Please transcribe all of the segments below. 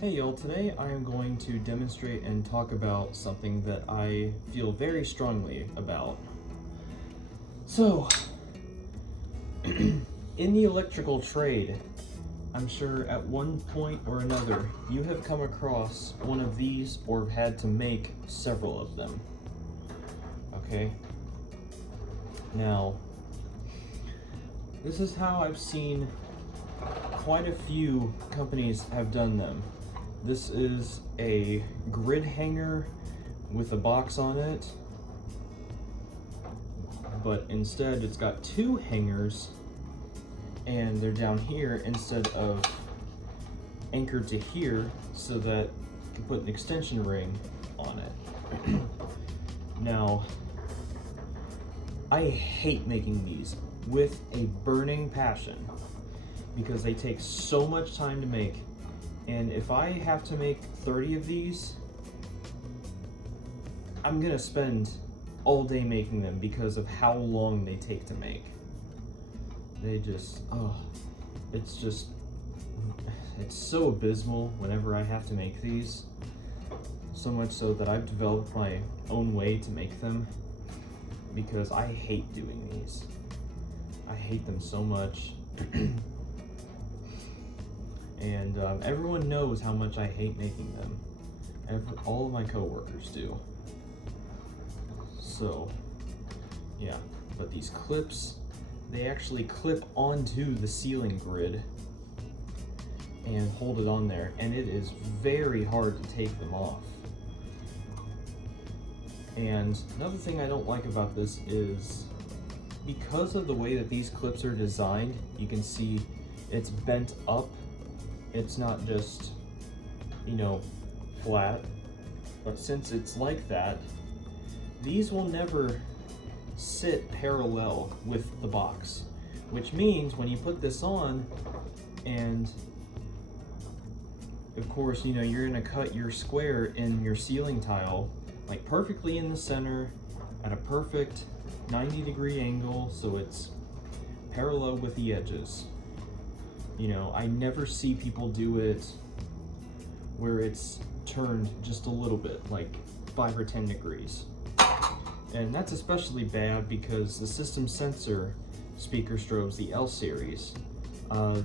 Hey y'all, today I am going to demonstrate and talk about something that I feel very strongly about. So, in the electrical trade, I'm sure at one point or another you have come across one of these or had to make several of them. Okay? Now, this is how I've seen quite a few companies have done them. This is a grid hanger with a box on it, but instead it's got two hangers and they're down here instead of anchored to here so that you can put an extension ring on it. Now, I hate making these with a burning passion because they take so much time to make. And if I have to make 30 of these, I'm gonna spend all day making them because of how long they take to make. They just, it's so abysmal whenever I have to make these. So much so that I've developed my own way to make them because I hate doing these. I hate them so much. And everyone knows how much I hate making them. All of my coworkers do. So, yeah. But these clips, they actually clip onto the ceiling grid and hold it on there, and it is very hard to take them off. And another thing I don't like about this is because of the way that these clips are designed, you can see it's bent up. It's not just, flat, but since it's like that, these will never sit parallel with the box, which means when you put this on, and of course, you're gonna cut your square in your ceiling tile, like perfectly in the center, at a perfect 90-degree angle, so it's parallel with the edges. I never see people do it where it's turned just a little bit, like 5 or 10 degrees. And that's especially bad because the system sensor speaker strobes, the L series,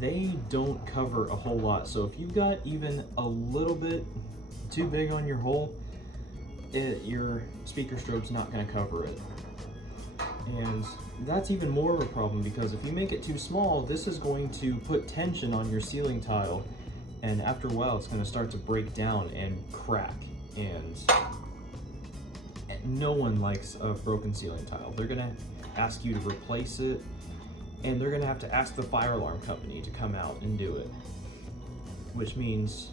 they don't cover a whole lot. So if you've got even a little bit too big on your hole, your speaker strobe's not going to cover it. And that's even more of a problem because if you make it too small, this is going to put tension on your ceiling tile, and after a while it's going to start to break down and crack, and no one likes a broken ceiling tile. They're going to ask you to replace it, and they're going to have to ask the fire alarm company to come out and do it, which means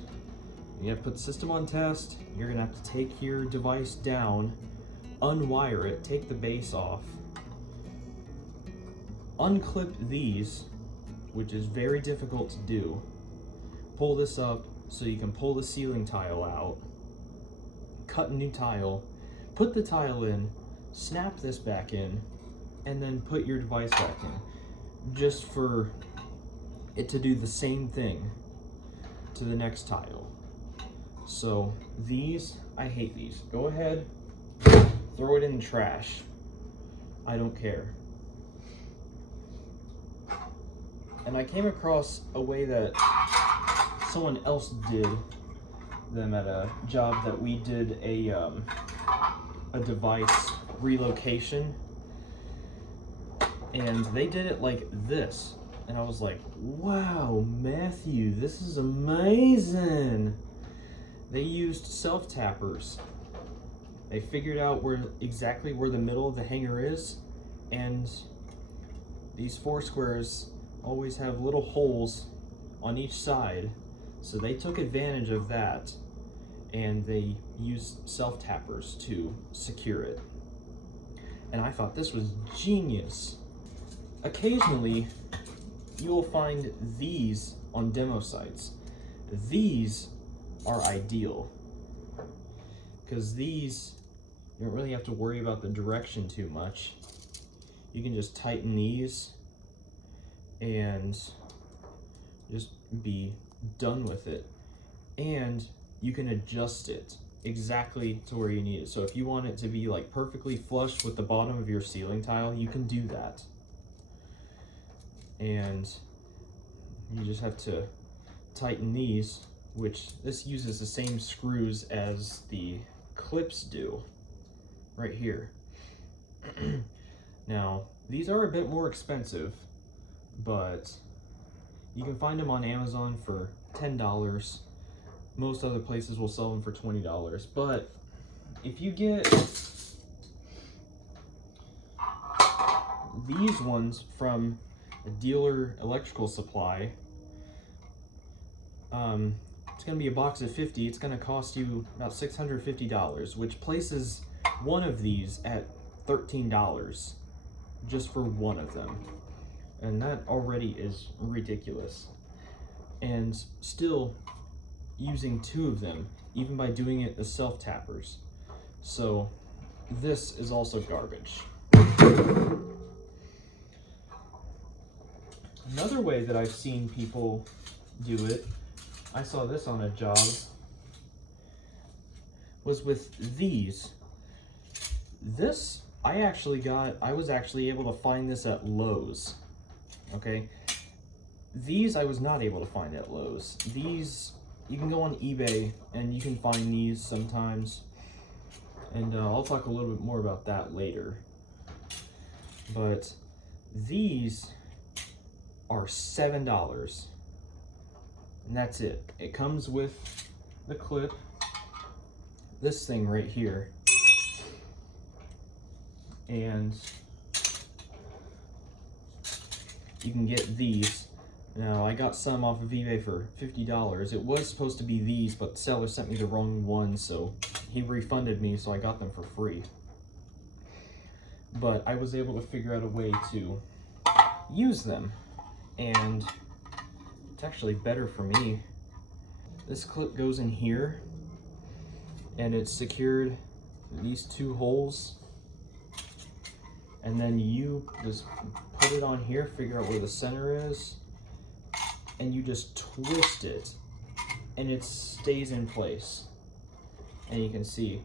you have to put the system on test. You're going to have to take your device down, unwire it, take the base off, unclip these, which is very difficult to do, pull this up so you can pull the ceiling tile out, cut a new tile, put the tile in, snap this back in, and then put your device back in, just for it to do the same thing to the next tile. So these, I hate these. Go ahead, throw it in the trash. I don't care. And I came across a way that someone else did them at a job that we did a device relocation, and they did it like this, and I was like, wow, Matthew, this is amazing. They used self-tappers. They figured out exactly where the middle of the hanger is, and these 4 squares always have little holes on each side, so they took advantage of that and they used self-tappers to secure it. And I thought this was genius. Occasionally you will find these on demo sites. These are ideal because these, you don't really have to worry about the direction too much. You can just tighten these and just be done with it. and you can adjust it exactly to where you need it. So if you want it to be like perfectly flush with the bottom of your ceiling tile, you can do that. And you just have to tighten these, which this uses the same screws as the clips do right here. Now, these are a bit more expensive, but you can find them on Amazon for $10. Most other places will sell them for $20. But if you get these ones from a dealer electrical supply, it's going to be a box of 50. It's going to cost you about $650, which places one of these at $13 just for one of them. And that already is ridiculous. And still using two of them, even by doing it as self-tappers. So this is also garbage. Another way that I've seen people do it, I saw this on a job, was with these. This, I was actually able to find this at Lowe's, okay? These I was not able to find at Lowe's. These, you can go on eBay and you can find these sometimes. And I'll talk a little bit more about that later. But these are $7. And that's it. It comes with the clip, this thing right here, and you can get these. Now, I got some off of eBay for $50. It was supposed to be these, but the seller sent me the wrong one, so he refunded me, so I got them for free. But I was able to figure out a way to use them, and it's actually better for me. This clip goes in here, and it's secured to these two holes, and then you just put it on here, figure out where the center is, and you just twist it, and it stays in place. And you can see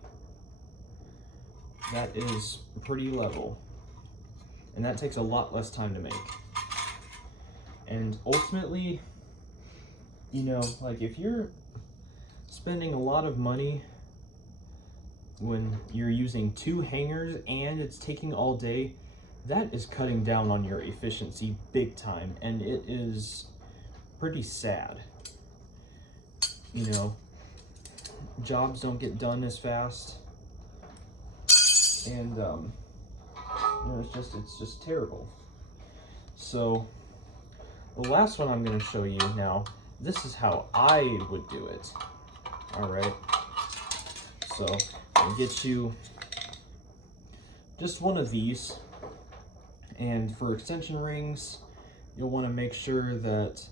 that is pretty level, and that takes a lot less time to make. And ultimately, you know, like if you're spending a lot of money when you're using two hangers and it's taking all day, that is cutting down on your efficiency big time, and it is pretty sad. You know, jobs don't get done as fast, and you know, it's just terrible. So the last one I'm going to show you now, this is how I would do it. All right, so I'll get you just one of these, and for extension rings, you'll want to make sure that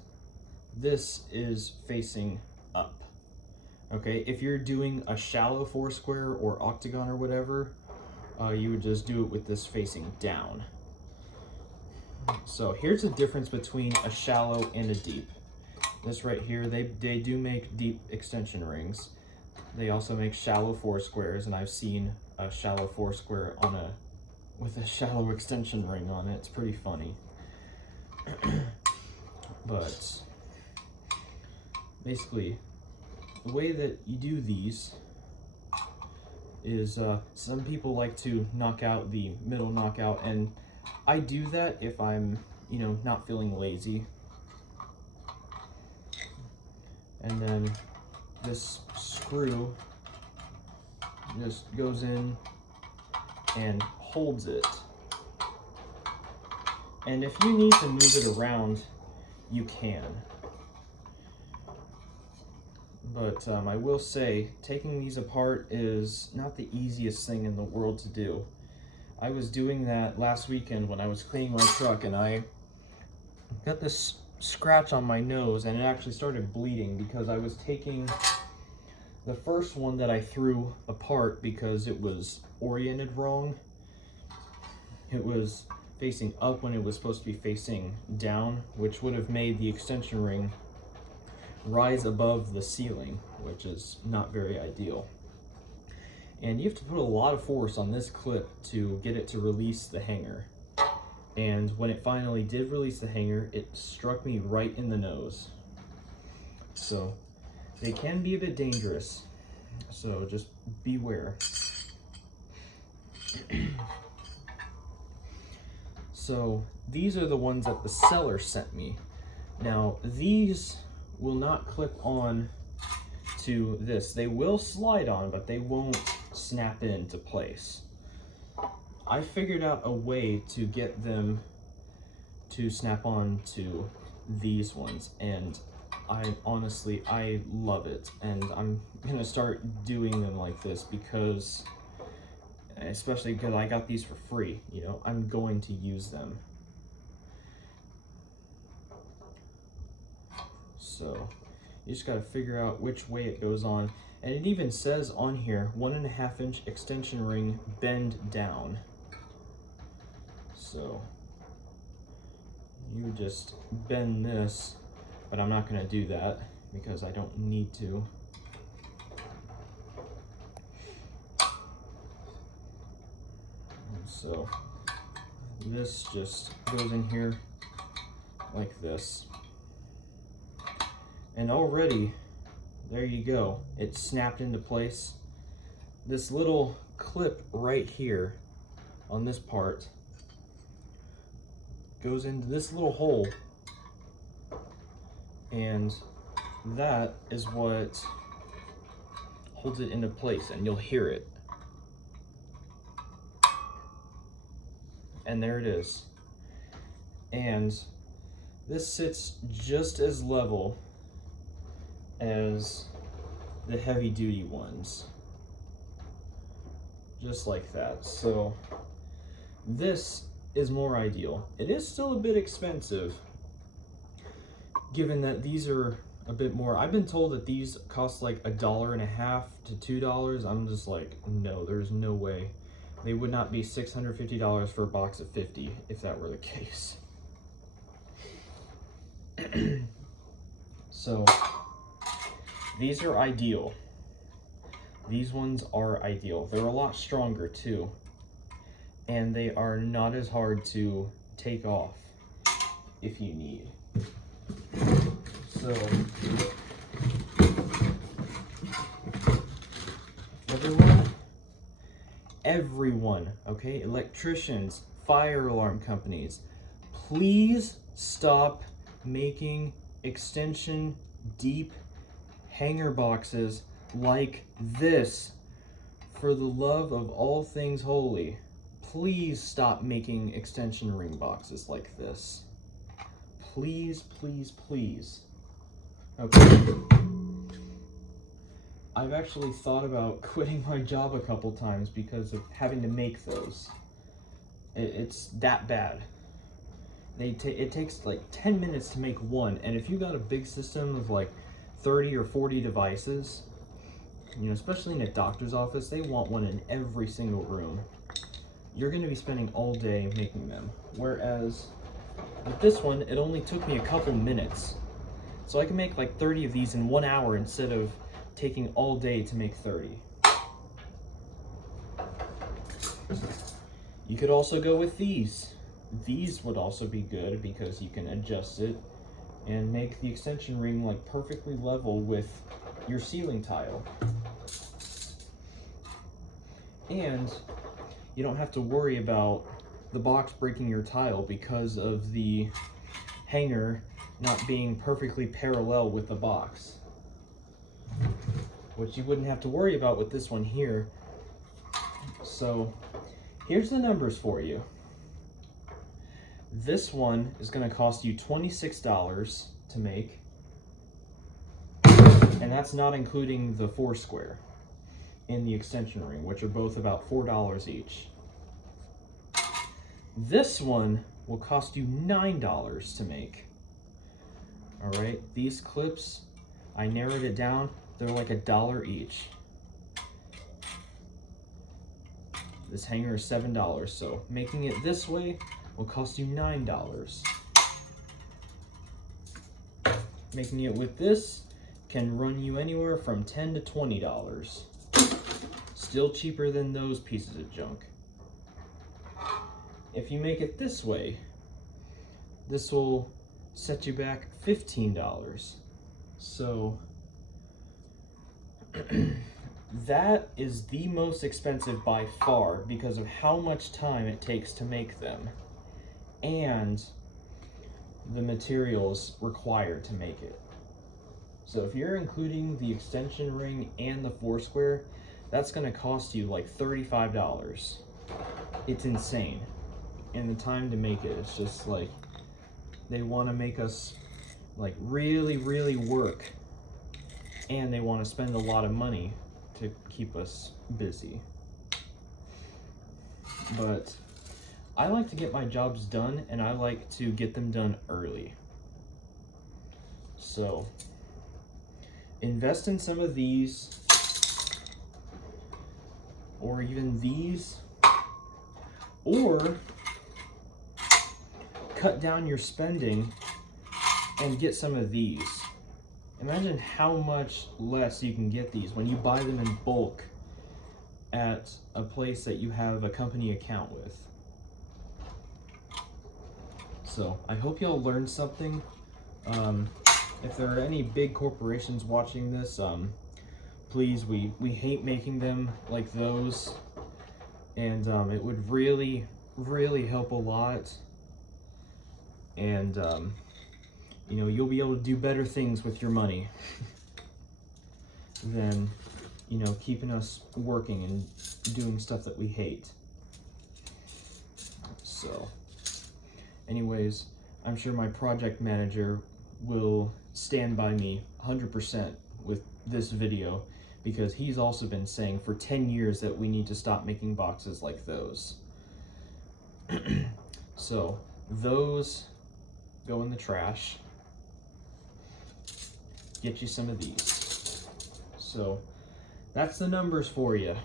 this is facing up. Okay, if you're doing a shallow foursquare or octagon or whatever, you would just do it with this facing down. So here's the difference between a shallow and a deep. This right here, they do make deep extension rings. They also make shallow foursquares, and I've seen a shallow foursquare with a shallow extension ring on it. It's pretty funny. But basically, the way that you do these is some people like to knock out the middle knockout, and I do that if I'm, you know, not feeling lazy. And then this screw just goes in and holds it. And if you need to move it around, you can. But I will say, taking these apart is not the easiest thing in the world to do. I was doing that last weekend when I was cleaning my truck, and I got this scratch on my nose, and it actually started bleeding because I was taking the first one that I threw apart because it was oriented wrong. It was facing up when it was supposed to be facing down, which would have made the extension ring rise above the ceiling, which is not very ideal. And you have to put a lot of force on this clip to get it to release the hanger. And when it finally did release the hanger, it struck me right in the nose. So they can be a bit dangerous, so just beware. So these are the ones that the seller sent me. Now these will not clip on to this. They will slide on, but they won't snap into place. I figured out a way to get them to snap on to these ones, and I love it, and I'm gonna start doing them like this because, especially because I got these for free, you know, I'm going to use them. So you just gotta figure out which way it goes on. And it even says on here, 1.5 inch extension ring bend down. So you just bend this, but I'm not gonna do that because I don't need to. And so this just goes in here like this. And already, there you go, it snapped into place. This little clip right here on this part goes into this little hole, and that is what holds it into place, and you'll hear it. And there it is. And this sits just as level as the heavy duty ones, just like that. So this is more ideal. It is still a bit expensive, given that these are a bit more. I've been told that these cost like $1.50 to $2. I'm just like, no, there's no way. They would not be $650 for a box of 50 if that were the case. So these are ideal. These ones are ideal. They're a lot stronger too, and they are not as hard to take off if you need. So everyone, okay, electricians, fire alarm companies, please stop making extension deep hanger boxes like this. For the love of all things holy, please stop making extension ring boxes like this. Please, please, please. Okay. I've actually thought about quitting my job a couple times because of having to make those. It's that bad. It takes like 10 minutes to make one, and if you got a big system of like 30 or 40 devices, you know, especially in a doctor's office, they want one in every single room. You're going to be spending all day making them. Whereas with this one, it only took me a couple minutes. So I can make like 30 of these in 1 hour instead of taking all day to make 30. You could also go with these. These would also be good because you can adjust it and make the extension ring like perfectly level with your ceiling tile. And you don't have to worry about the box breaking your tile because of the hanger not being perfectly parallel with the box, which you wouldn't have to worry about with this one here. So here's the numbers for you. This one is going to cost you $26 to make, and that's not including the 4 square in the extension ring, which are both about $4 each. This one will cost you $9 to make. All right, these clips, I narrowed it down, they're like $1 each. This hanger is $7, so making it this way will cost you $9. Making it with this can run you anywhere from $10 to $20. Still cheaper than those pieces of junk. If you make it this way, this will set you back $15. So that is the most expensive by far because of how much time it takes to make them and the materials required to make it. So if you're including the extension ring and the foursquare, that's going to cost you like $35. It's insane. And the time to make it, it's just like they want to make us like really work, and they want to spend a lot of money to keep us busy. But I like to get my jobs done, and I like to get them done early. So invest in some of these, or even these, or cut down your spending and get some of these. Imagine how much less you can get these when you buy them in bulk at a place that you have a company account with. So I hope y'all learned something. If there are any big corporations watching this, please, we hate making them like those, and it would really help a lot. And you know, you'll be able to do better things with your money than, you know, keeping us working and doing stuff that we hate. So anyways, I'm sure my project manager will stand by me 100% with this video, because he's also been saying for 10 years that we need to stop making boxes like those. So those go in the trash. Get you some of these. So that's the numbers for you.